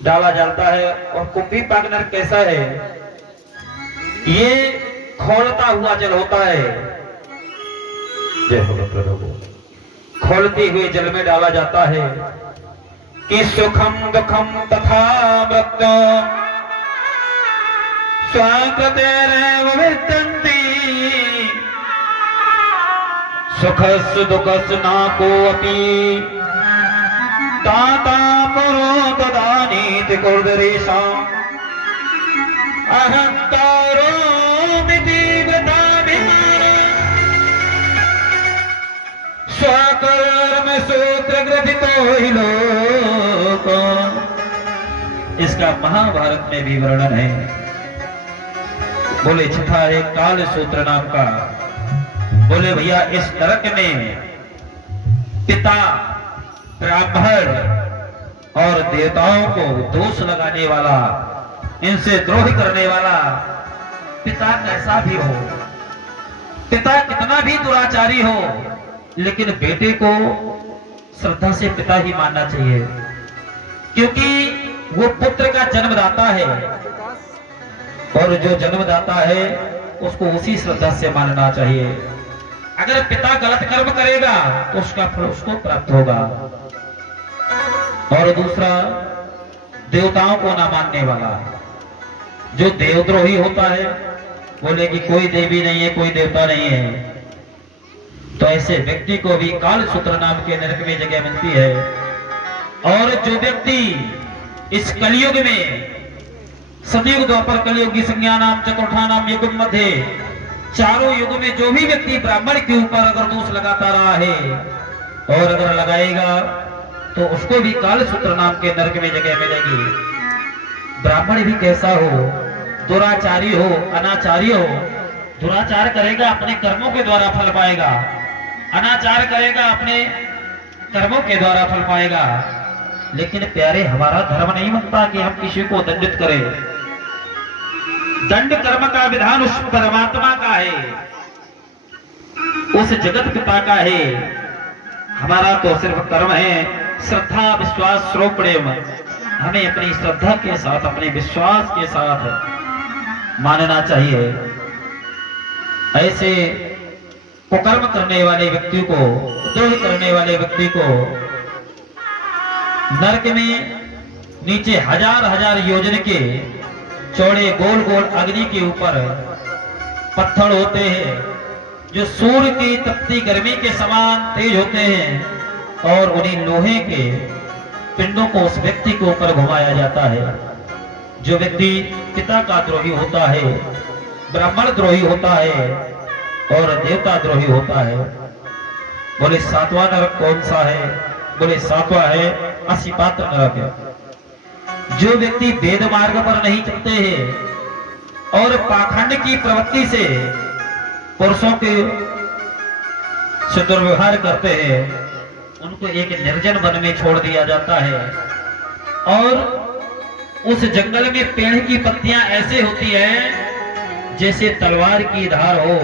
डाला जाता है। और कुंभी पाक नरक कैसा है, ये खोलता हुआ जल होता है। जय हो प्रभु। खोलते हुए जल में डाला जाता है कि सुखम दुखम तथा मृत्यु स्वाकृतेरेव विद्यन्ति सुखस् दुखस् नाको अपि दाता पुरो ददानीति कुर्दरेषाम् अहंकारो स्वकर्म सूत्र ग्रथितो हि लोक। इसका महाभारत में भी वर्णन है। बोले छठा है काल सूत्र नाम का। बोले भैया इस नरक में पिता ब्राह्मण और देवताओं को दोष लगाने वाला, इनसे द्रोह करने वाला पिता कैसा भी हो, पिता कितना भी दुराचारी हो, लेकिन बेटे को श्रद्धा से पिता ही मानना चाहिए, क्योंकि वो पुत्र का जन्मदाता है और जो जन्मदाता है उसको उसी श्रद्धा से मानना चाहिए। अगर पिता गलत कर्म करेगा तो उसका फल उसको प्राप्त होगा। और दूसरा, देवताओं को ना मानने वाला, जो देवद्रोही होता है, बोले कि कोई देवी नहीं है, कोई देवता नहीं है, तो ऐसे व्यक्ति को भी काल सूत्र नाम के नरक में जगह मिलती है। और जो व्यक्ति इस कलयुग में, सतयुग द्वापर कलयुग की संज्ञा नाम चतुर्था नाम युग मध्य, चारों युग में जो भी व्यक्ति ब्राह्मण के ऊपर अगर दोष लगाता रहा है और अगर लगाएगा तो उसको भी काल सूत्र नाम के नरक में जगह मिलेगी। ब्राह्मण भी कैसा हो, दुराचारी हो, अनाचारी हो, दुराचार करेगा अपने कर्मों के द्वारा फल पाएगा, अनाचार करेगा अपने कर्मों के द्वारा फल पाएगा। लेकिन प्यारे, हमारा धर्म नहीं मानता कि हम किसी को दंडित करें। दंड कर्म का विधान उस परमात्मा का है, उस जगत पिता का है। हमारा तो सिर्फ कर्म है श्रद्धा विश्वास श्रोप्रेम। हमें अपनी श्रद्धा के साथ, अपने विश्वास के साथ मानना चाहिए। ऐसे कुकर्म करने वाले व्यक्ति को, द्रोह करने वाले व्यक्ति को नरक में नीचे हजार हजार योजन के चौड़े गोल गोल अग्नि के ऊपर पत्थर होते हैं, जो सूर्य की तपती गर्मी के समान तेज होते हैं, और उन्हीं लोहे के पिंडों को उस व्यक्ति के ऊपर घुमाया जाता है। जो व्यक्ति पिता का द्रोही होता है, ब्राह्मण द्रोही होता है और देवता द्रोही होता है। बोले सातवां नरक कौन सा है? बोले सातवां है असिपात्र नरक। जो व्यक्ति वेद मार्ग पर नहीं चलते हैं और पाखंड की प्रवृत्ति से पुरुषों के से दुर्व्यवहार करते हैं, उनको एक निर्जन वन में छोड़ दिया जाता है। और उस जंगल में पेड़ की पत्तियां ऐसे होती है जैसे तलवार की धार हो,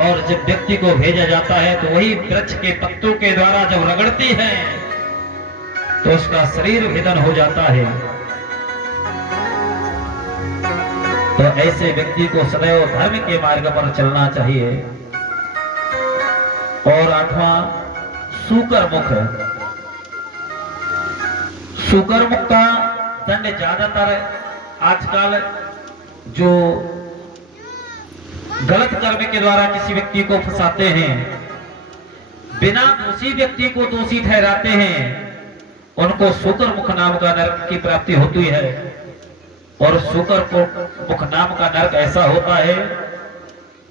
और जब व्यक्ति को भेजा जाता है तो वही वृक्ष के पत्तों के द्वारा जब रगड़ती है तो उसका शरीर भेदन हो जाता है। तो ऐसे व्यक्ति को सदैव धर्म के मार्ग पर चलना चाहिए। और आठवां सुकर्मुख। सुकर्मुख का दंड ज्यादातर आजकल जो गलत कर्म के द्वारा किसी व्यक्ति को फंसाते हैं, बिना दोषी व्यक्ति को दोषी ठहराते हैं, उनको सुकर्मुख नाम का नरक की प्राप्ति होती है। और सुकर्मुख नाम का नरक ऐसा होता है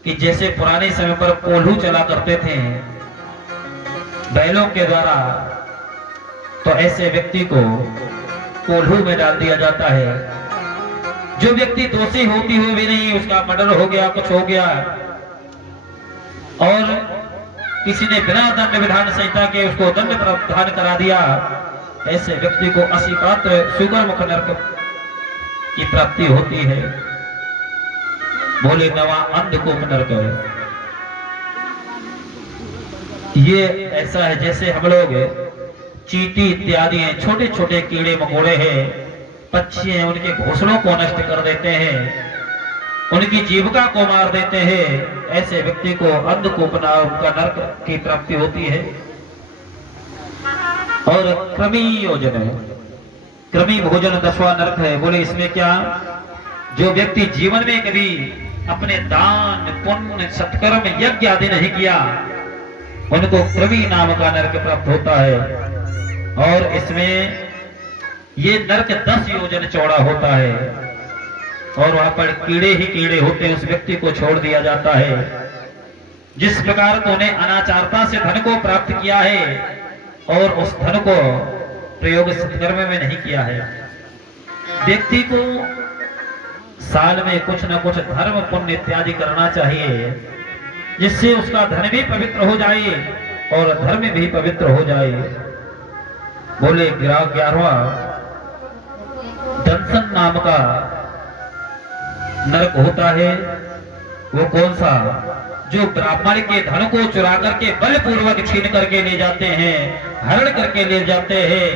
कि जैसे पुराने समय पर कोल्हू चला करते थे बैलों के द्वारा, तो ऐसे व्यक्ति को कोल्हू में डाल दिया जाता है। जो व्यक्ति दोषी होती हुई भी नहीं, उसका मर्डर हो गया, कुछ हो गया, और किसी ने बिना दंड विधान संहिता के उसको दंड प्रावधान करा दिया, ऐसे व्यक्ति को असिपात्र सुकर्मुख नरक की प्राप्ति होती है। बोले नवा अंधकूप नरक। ये ऐसा है जैसे हम लोग चींटी इत्यादि हैं, छोटे छोटे कीड़े मकोड़े हैं, पक्षी हैं उनके घोंसलों को नष्ट कर देते हैं, उनकी जीविका को मार देते हैं, ऐसे व्यक्ति को अंधकूप नाम का नरक की प्राप्ति होती है। और क्रमी योजन है, क्रमी भोजन 10वां नरक है। बोले इसमें क्या, जो व्यक्ति जीवन में कभी अपने दान पुण्य सत्कर्म यज्ञ आदि नहीं किया, उनको क्रमी नाम का नरक प्राप्त होता है। और इसमें ये नरक 10 योजन चौड़ा होता है और वहां पर कीड़े ही कीड़े होते हैं, उस व्यक्ति को छोड़ दिया जाता है। जिस प्रकार तूने अनाचारता से धन को प्राप्त किया है और उस धन को प्रयोग सत्कर्म में नहीं किया है। व्यक्ति को साल में कुछ न कुछ धर्म पुण्य इत्यादि करना चाहिए, जिससे उसका धन भी पवित्र हो जाए और धर्म भी पवित्र हो जाए। बोले 11वां दंसन नाम का नरक होता है। वो कौन सा, जो ब्राह्मण के धन को चुरा करके बलपूर्वक छीन करके ले जाते हैं, हरण करके ले जाते हैं।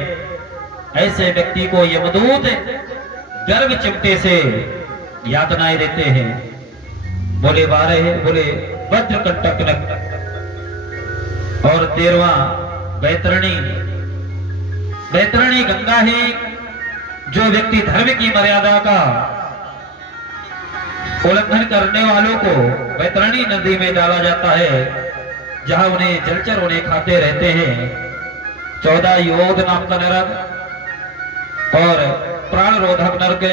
ऐसे व्यक्ति को यमदूत गर्व चिमटे से यातनाएं देते हैं। बोले 12 बोले वज्रकंटक नरक। और 13वां बैतरणी, बैतरणी गंगा है। जो व्यक्ति धर्म की मर्यादा का उल्लंघन करने वालों को बैतरणी नदी में डाला जाता है, जहां उन्हें जलचर उन्हें खाते रहते हैं। 14 योध नाम का नरक और प्राण रोधक नरक,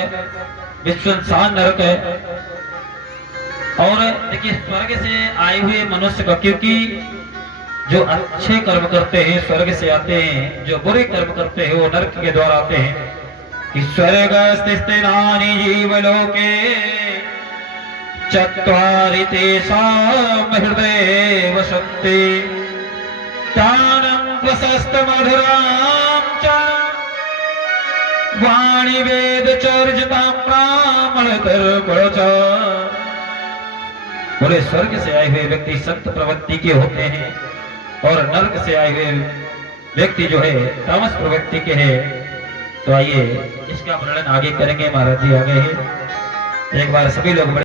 विश्वसान नरक है। और देखिए स्वर्ग से आए हुए मनुष्य का, क्योंकि जो अच्छे कर्म करते हैं स्वर्ग से आते हैं, जो बुरे कर्म करते हैं वो नरक के द्वारा आते हैं। स्वर्गस्थितानि जीवलोके चत्वारि तेषां हृदये वसन्ति तानं वसस्तमधुरां च वाणी वेद चर्जितां ब्राह्मणतर्पण च। बोले स्वर्ग से आए हुए व्यक्ति संत प्रवृत्ति के होते हैं और नरक से आए हुए व्यक्ति जो है तामस प्रवृत्ति के हैं। तो आइए इसका वर्णन आगे करेंगे। महाराज जी आगे हैं, एक बार सभी लोग